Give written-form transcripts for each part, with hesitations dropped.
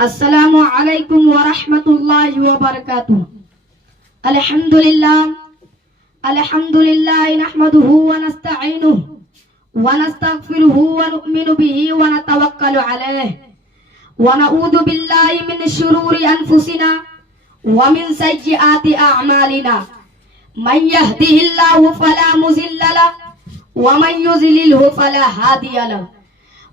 अस्सलामु अलैकुम व रहमतुल्लाहि व बरकातुहू। अल्हम्दुलिल्लाह नहमदुहू व नस्तईनुहु व नस्तगफिरुहू व नु'मिनु बिही व नतवक्कलु अलैहि व नऊदु बिल्लाहि मिन शुरूरि अनफुसिना व मिन सय्यिआति अअमालिना। मन यहदिहिल्लाहु फला मुज़िल्ल लहु व मन युज़लिलहु फला हादिय लहु।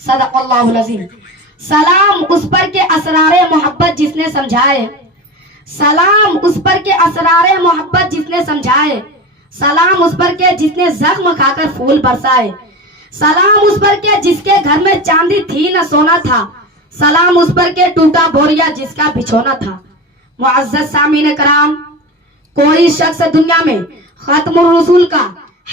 सदक़ अल्लाहुल अज़ीम। सलाम उस पर के असरारे मोहब्बत जिसने समझाए, सलाम उस पर के असरारे मोहब्बत जिसने समझाए, सलाम उस पर के जिसने जख्म खाकर फूल बरसाए, सलाम उस पर के जिसके घर में चांदी थी न सोना था, सलाम उस पर के टूटा बोरिया जिसका बिछोना था। मुअज़्ज़ज़ सामीन कराम, कोई शख्स दुनिया में खत्मुर रसूल का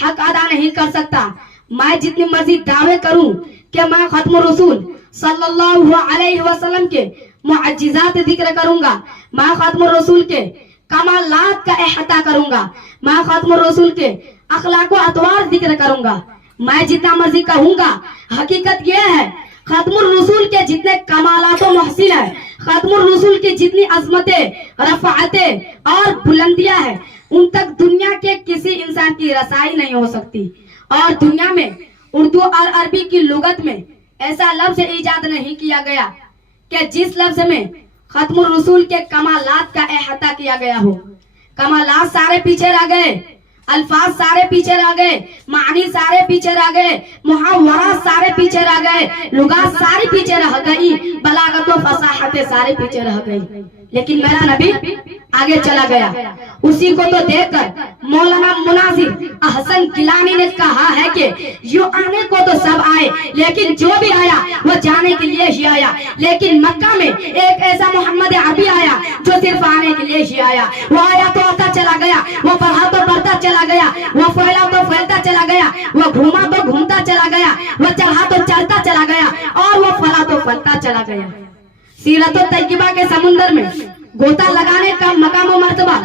हक अदा नहीं कर सकता। मैं जितनी मर्जी दावे करूं कि मैं खत्मुर रसूल सल्लल्लाहु अलैहि वसल्लम के मुअज्जिज़ात जिक्र करूंगा, मैं खत्मुर रसूल के कमालात का इहता करूंगा, मैं खत्मुर रसूल के अखलाक व अतवार जिक्र करूंगा। मैं जितना मर्जी कहूंगा, हकीकत यह है खत्मुर रसूल के जितने कमालात मोहसिन है, खत्मुर रसूल की जितनी अजमतें, रफ़ाअतें और बुलंदियां हैं, उन तक दुनिया के किसी इंसान की रसाई नहीं हो सकती। और दुनिया में उर्दू और अरबी की लुगत में ऐसा लफ्ज ईजाद नहीं किया गया कि जिस लफ्ज में खत्मुर रसूल के कमालात का अहाता किया गया हो। कमालात सारे पीछे रह गए, अल्फाज सारे पीछे रह गए, मानी सारे पीछे रह गए, मुहावरा सारे पीछे रह गए, लुगात सारी पीछे रह गई, बलागत व फसाहतें सारे पीछे रह गई। लेकिन मेरा नबी आगे चला गया। उसी को तो देखकर मौलाना मुनाजिर अहसन गिलानी ने कहा है कि यो आने को तो सब आए, लेकिन जो भी आया वो जाने के लिए ही आया। लेकिन मक्का में एक ऐसा मोहम्मद अरबी आया जो सिर्फ आने के लिए ही आया। वो आया तो आता चला गया, वो पढ़ा तो पढ़ता चला गया, वो फैला तो फैलता चला गया, वो घूमा तो घूमता चला गया, वो चढ़ा तो चलता चला गया और वो फला तो फलता चला गया। सीरत तैयबा के समुंदर में गोता लगाने का मकाम व मर्तबा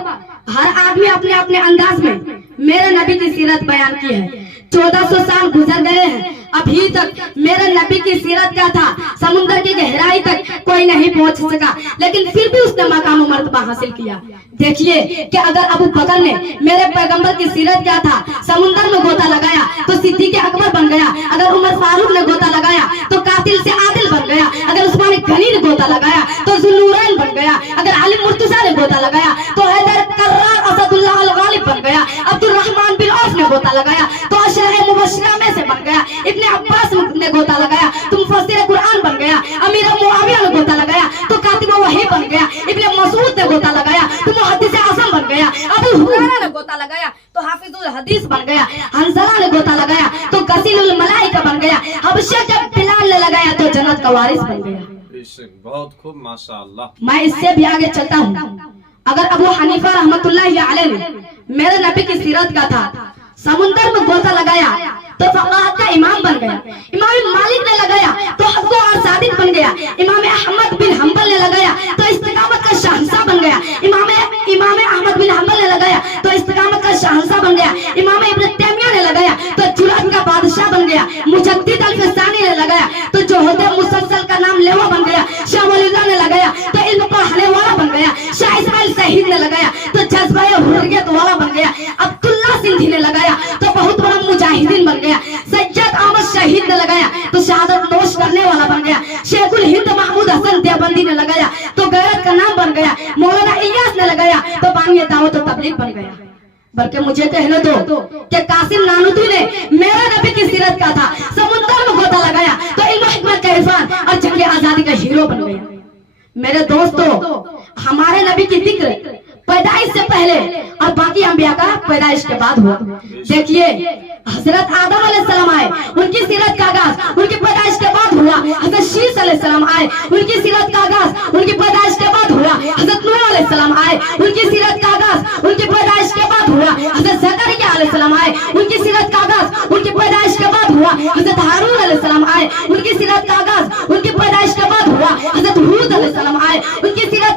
हर आदमी अपने अपने अंदाज में मेरे नबी की सीरत बयान की है। 1400 साल गुजर गए हैं, अभी तक मेरे नबी की सीरत क्या था समुद्र की गहराई तक कोई नहीं पहुंच सका, लेकिन फिर भी उसने मकाम व मर्तबा हासिल किया। देखिए कि अगर अबू बकर ने मेरे पैगंबर की सीरत क्या था समुद्र में गोता लगाया तो सिद्दीक अकबर बन गया, अगर उमर फारूक ने गोता लगाया तो कातिल से आदिल बन गया, अगर उस्मान गनी ने गोता लगाया तो जुल्लुरैन बन गया, अगर अली मुर्तजा ने गोता लगाया तो हैदर कर्रार असदुल्लाह अल गालिब बन गया, अब्दुल रहमान बिन औफ ने गोता लगाया तो अशरा मुबश्शिरा में से बन गया, इब्ने अब्बास ने गोता लगाया तो मुफस्सिर कुरान बन गया, अमीर मुआविया ने गोता लगाया तो कातिब वही बन गया, इब्ने मसूद ने गोता लगाया तो मुहद्दिस आज़म बन गया, अबू हुरैरा ने गोता लगाया तो हाफिजुल हदीस बन गया, हंज़ला ने गोता लगाया तो गसीलुल मलाइका बन गया, हबशा जब बिलाल ने लगाया तो जन्नत का वारिस बन गया। बहुत खूब माशाअल्लाह। मैं इससे भी आगे चलता हूँ। अगर अबू हनीफा रहमतुल्लाहि अलैह ने मेरे नबी की सीरत का था समुंदर में गोता लगाया तो फक़ाह का इमाम बन गया, इमाम मालिक ने लगाया तो हक़ और सादिक बन गया, इमाम अहमद बिन हंबल ने लगाया तो इस्तिकामत का शहंशाह बन गया, इमाम अहमद बिन हंबल ने लगाया तो इस्तिकामत का शहंशाह बन गया, इमाम इब्न तैमिया ने लगाया तो जुरअत का बादशाह बन गया, मुजद्दिद अल-फ़सानी ने लगाया तो जोहद मुसलसल का नाम लेवा बन गया, शाह वलील्लाह ने लगाया तो इल्म पढ़ाने वाला बन गया, शाह इस्माइल शहीद ने लगाया तो जज्बा हुर्रियत वाला बन गया, अब्दुल्ला सिंधी ने लगाया तो बहुत बड़ा मुजाहिदीन बन गया, सज्जद अहमद शहीद ने लगाया तो शहादत नोश करने वाला बन गया, शेखुल हिंद महमूद हसन देवबंदी ने लगाया तो गैरत का नाम बन गया, मौलाना इलियास ने लगाया तो बानी दावत और तबलीग बन गया। बल्कि मुझे कहने दो कि कासिम नानूतवी ने मेरा नबी की सीरत का था समुद्र में गोता लगाया तो इल्म हिकमत का इरफान और जंग आजादी का हीरो बन गया। मेरे दोस्तों, हमारे नबी की जिक्र पैदाइश से पहले और बाकी अंबिया का पैदाइश के बाद हुआ। देखिए हजरत आदम अलैहिस्सलाम आए, उनकी सीरत का आगाज उनकी पैदाइश के बाद हुआ। हजरत शीस अलैहिस्सलाम आए, उनकी सीरत का आगाज उनकी पैदाइश के बाद हुआ। हजरत नूह अलैहिस्सलाम आए, उनकी सीरत का आगाज उनकी पैदाइश के बाद हुआ। हजरत ज़करिया अलैहिस्सलाम आए, उनकी सीरत का आगाज उनकी पैदाइश के बाद हुआ। हजरत हारून अलैहिस्सलाम आए, उनकी सीरत का आगाज उनकी पैदाइश के बाद हुआ। हजरत हूद अलैहिस्सलाम आए, उनकी सीरत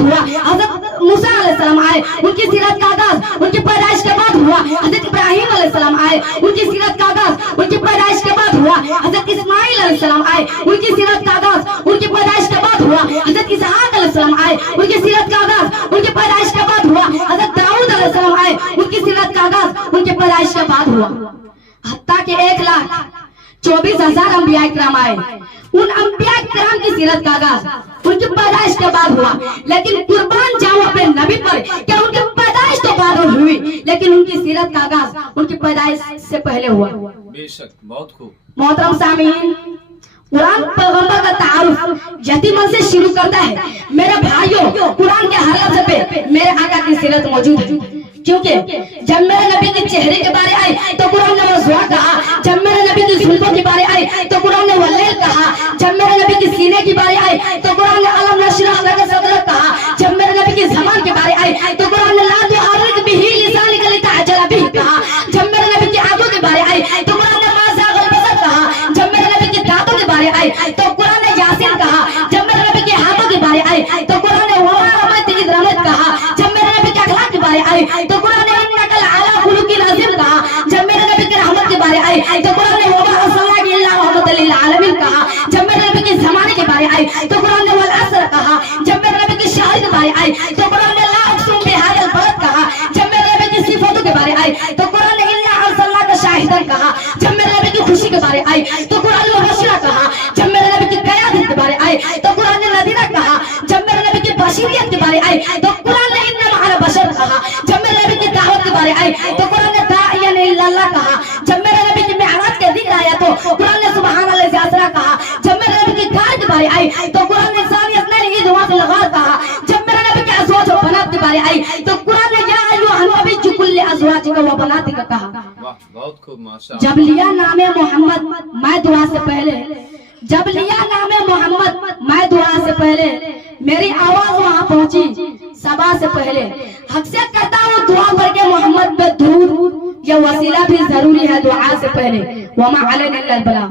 हुआ हजरत मूसा अलैहिस्सलाम आए, उनकी सीरत का आगाज उनकी पैदाइश के बाद हुआ हजरत इब्राहिम अलैहिस्सलाम आए, उनकी सीरत का आगाज उनकी पैदाइश के बाद हुआ हजरत इस्माइल अलैहिस्सलाम आए, उनकी सीरत का आगाज उनकी पैदाइश के बाद हुआ हजरत इसहाक अलैहिस्सलाम आए, उनकी सीरत का आगाज उनकी पैदाइश के बाद हुआ हजरत दाऊद अलैहिस्सलाम आए, उनकी सीरत का आगाज उनकी पैदाइश के बाद हुआ। हत्ता के 1,24,000 अंबिया किराम आए, उन अंबिया किराम की सीरत का आगाज उनकी पैदाइश के बाद हुआ। लेकिन कुर्बान जाऊं अपने नबी पर, क्या उनकी पैदाइश तो बाद में हुई, लेकिन उनकी सीरत का आगाज उनकी पैदाइश से पहले हुआ। बेशक, बहुत खूब। मोहतरम सामीन, कुरान पैगंबर का तारुफ यतीमन से शुरू करता है। मेरे भाइयों, कुरान के हर लफ्ज पे मेरे आका की सीरत मौजूद है, क्योंकि जब मेरे नबी के चेहरे के बारे आई तो कुरान ने वज़ुआ कहा, जब मेरे नबी की जुल्फों की बारे आई तो कुरान ने वल्लैल कहा, जब मेरे नबी की सीने की बारे आई तो कुरान ने अलम नशरह लक सदरक कहा, जब मेरे नबी की ज़बान की बारे आई तो कुरान ने ला तुहर्रिक बिही लिसानक लितअजल बिही कहा, जब मेरे नबी की आंखों के बारे आई तो कुरान ने मा ज़ागल बसर कहा, जब मेरे नबी की दांतों के बारे आई तो कुरान ने यासीन कहा, जब मेरे नबी के हाथों के बारे आई तो कुरान ने वमा रमैत इज़ रमैत कहा, जब मेरे नबी के अखलाक के बारे आई तो कुरान ने इन्नका लअला खुलुकिन अज़ीम कहा, जब मेरे नबी की रहमत के बारे आई तो कुरान ने वमा अर्सलनाका इल्ला रहमतल लिल आलमीन कहा, जब मेरे नबी के ज़माने के बारे आई तो कुरान ने वल असर कहा, जब मेरे नबी की शादी के बारे आई तो कुरान ने ला अक़सुम बिहादिल बलद कहा, जब मेरे नबी की सिफातों के बारे आई तो कुरान ने इन्ना अर्सलनाका शाहिदन कहा, जब मेरे नबी की खुशी के बारे आई तो कुरान ने मुबश्शिरा कहा, जब मेरे नबी की क़यादत के बारे आई तो कुरान ने नज़ीरा कहा, जब मेरे नबी की बशीरियत के बारे आई तो कुरान ने इन्नमा अना बशर कहा, जब मेरे नबी की दावत के बारे आई तो कुरान ने दाइयन इल्लल्लाह कहा, जब मेरे नबी की मेअराज का जिक्र आया तो कुरान ने सुब्हानल्लाहि ज़िक्रा कहा, जब मेरे नबी की कार के बारे आई तो कुरान ने सानियत नहीं इज़ वाक़िल ग़ार कहा, जब मेरे नबी के अज़वाज व बनात के बारे आई तो कुरान ने या अय्युहन नबी कुल अज़वाजिका व बनातिका कहा। वाह, बहुत खूब, माशाअल्लाह। जब लिया नामे मोहम्मद मैं दुआ से पहले, जब लिया नामे मोहम्मद मैं दुआ से पहले, मेरी आवाज वहां पहुंची सबा से पहले, हक से करता हूँ दुआ करके मोहम्मद पे दुरूद, ये वसीला भी जरूरी है दुआ से पहले। वमा अलैना इल्लल बलाग।